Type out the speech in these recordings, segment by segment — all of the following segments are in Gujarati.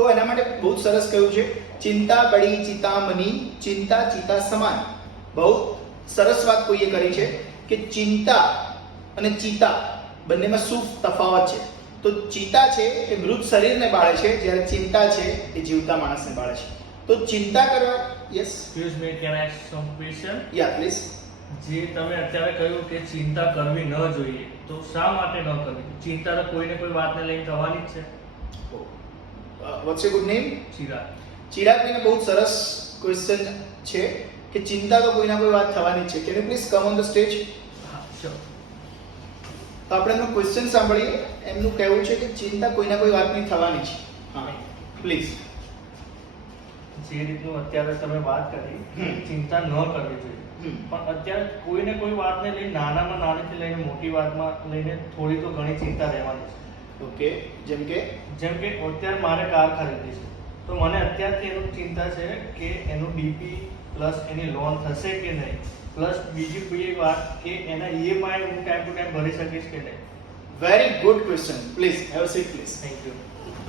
તો એના માટે બહુ સરસ કહ્યું છે, ચિંતા બડી ચિતામણી ચિંતા ચિતા સમાન. બહુ સરસ વાત કોઈએ કરી છે કે ચિંતા અને ચિતા બંનેમાં શું તફાવત છે. તો ચિતા છે એ મૃત શરીરને બાળે છે, જ્યારે ચિંતા છે એ જીવતા માણસને બાળે છે. તો ચિંતા કરવા, yes Excuse me, can I ask some question? Yeah please. જે તમે અત્યારે કહ્યું કે ચિંતા કરવી ન જોઈએ, તો શા માટે ન કરવી? ચિંતા તો કોઈને કોઈ વાતને લઈને થવાની જ છે. What's your good name? Chirag. ચિરાગભાઈને બહુ સરસ ક્વેશ્ચન છે કે ચિંતા તો કોઈના કોઈ વાત થવાની જ છે. Can you please come on the stage? હા, sure. તો આપણે એમનો ક્વેશ્ચન સાંભળીએ. એમનું કહેવું છે કે ચિંતા કોઈના કોઈ વાતની થવાની છે. હા પ્લીઝ. જે રીતનું અત્યારે તમે વાત કરી કે ચિંતા ન કરવી જોઈએ, પણ અત્યારે કોઈને કોઈ વાતને લઈને નાનામાં નાનીથી લઈને મોટી વાતમાં લઈને થોડી તો ઘણી ચિંતા રહેવાની છે. ઓકે, જેમ કે અત્યારે મારે કાર ખરીદવી છે, તો મને અત્યારથી એનું ચિંતા છે કે એનું ડીપી પ્લસ એની લોન થશે કે નહીં, પ્લસ બીજી કોઈ વાત કે એના ઈએમઆઈ હું ટાઈમ ટુ ટાઈમ ભરી શકીશ કે નહીં. Very good question. Please have a seat please. Thank you.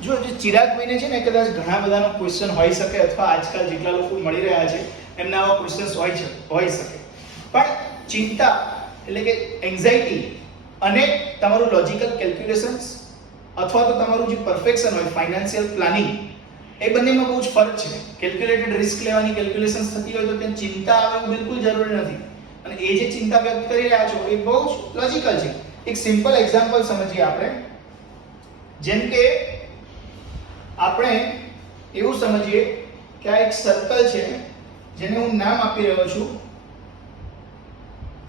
જો જે ચિરાગભાઈને છે ને કદાચ ઘણા બધાનો ક્વેશ્ચન હોઈ શકે, અથવા આજકાલ જેટલા લોકો મળી રહ્યા છે એમના આવા ક્વેશ્ચન્સ હોઈ શકે. પણ ચિંતા એટલે કે એન્ઝાઇટી અને તમારું લોજિકલ કેલ્ક્યુલેશન્સ અથવા તો તમારું જે પરફેક્શન હોય ફાઇનાન્શિયલ પ્લાનિંગ, એ બંનેમાં બહુ જ ફરક છે. કેલ્ક્યુલેટેડ રિસ્ક લેવાની કેલ્ક્યુલેશન્સ થતી હોય તો ત્યાં ચિંતા આવે એવું બિલકુલ જરૂરી નથી. અને એ જે ચિંતા વ્યક્ત કરી રહ્યા છો એ બહુ જ લોજિકલ છે. એક સિમ્પલ એક્ઝામ્પલ સમજીએ આપણે. જેમ કે આપણે એવું સમજીએ કે આ એક સર્કલ છે જેને હું નામ આપી રહ્યો છું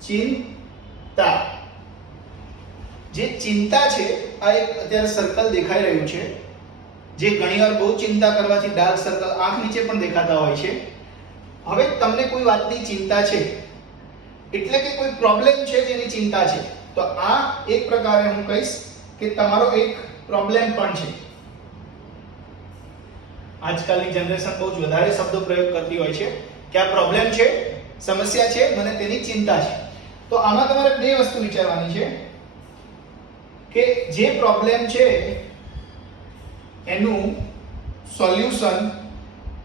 ચિંતા. જે ચિંતા છે આ એક અત્યારે સર્કલ દેખાઈ રહ્યું છે, જે ઘણીવાર બહુ ચિંતા કરવાથી ડાર્ક સર્કલ આંખ નીચે પણ દેખાતા હોય છે. હવે તમને કોઈ વાતની ચિંતા છે એટલે કે કોઈ પ્રોબ્લેમ છે જેની ચિંતા છે, તો આ એક પ્રકારે હું કહીશ કે તમારો એક પ્રોબ્લેમ પણ છે. આજકાલની જનરેશન બહુ જ વધારે શબ્દો પ્રયોગ કરતી હોય છે કે આ પ્રોબ્લેમ છે, સમસ્યા છે, મને તેની ચિંતા છે. તો આમાં તમારે બે વસ્તુ વિચારવાની છે કે જે પ્રોબ્લેમ છે એનું સોલ્યુશન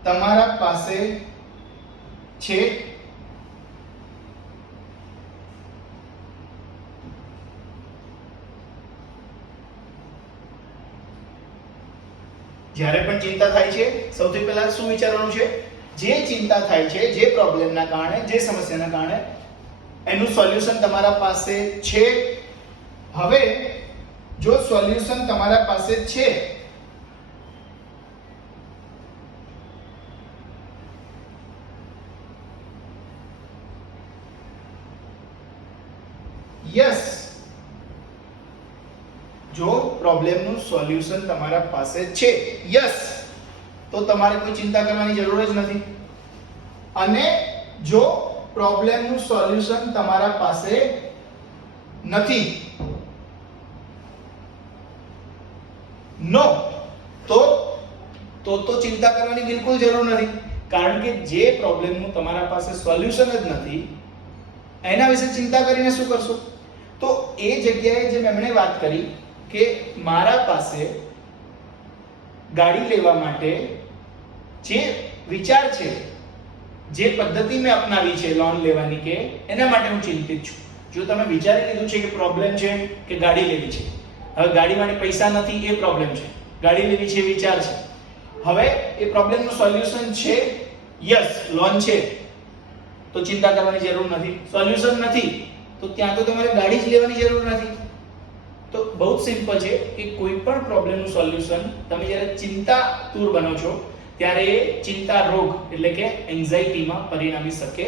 તમારા પાસે છે. જ્યારે પણ ચિંતા થાય છે સૌથી પહેલા શું વિચારવાનું છે? જે ચિંતા થાય છે, જે પ્રોબ્લેમના કારણે, જે સમસ્યાના કારણે, એનું સોલ્યુશન તમારા પાસે છે. હવે જો સોલ્યુશન તમારા પાસે છે યસ, જો પ્રોબ્લેમનું સોલ્યુશન તમારા પાસે છે યસ, તો તમારે કોઈ ચિંતા કરવાની જરૂર જ નથી. અને જો પ્રોબ્લેમનું સોલ્યુશન તમારા પાસે નથી, નો, તો ચિંતા કરવાની બિલકુલ જરૂર નથી. કારણ કે જે પ્રોબ્લેમનું તમારા પાસે સોલ્યુશન જ નથી એના વિશે ચિંતા કરીને શું કરશો? તો એ જગ્યાએ જે એમણે વાત કરી કે મારા પાસે ગાડી લેવા માટે જે વિચાર છે, જે પદ્ધતિ મેં અપનાવી છે લોન લેવાની કે એના માટે હું ચિંતિત છું. જો તમે વિચારી લીધું છે કે પ્રોબ્લેમ છે કે ગાડી લેવી છે, હવે ગાડી માટે પૈસા નથી એ પ્રોબ્લેમ છે, ગાડી લેવી છે વિચાર છે, હવે એ પ્રોબ્લેમનું સોલ્યુશન છે યસ, લોન છે, તો ચિંતા કરવાની જરૂર નથી. સોલ્યુશન નથી તો ત્યાં તો તમારે ગાડી જ લેવાની જરૂર નથી. તો બહુ જ સિમ્પલ છે કે કોઈ પણ પ્રોબ્લેમનું સોલ્યુશન તમે જ્યારે ચિંતાતુર બનો છો ત્યારે એ ચિંતા રોગ એટલે કે એન્ઝાઇટીમાં પરિણમી શકે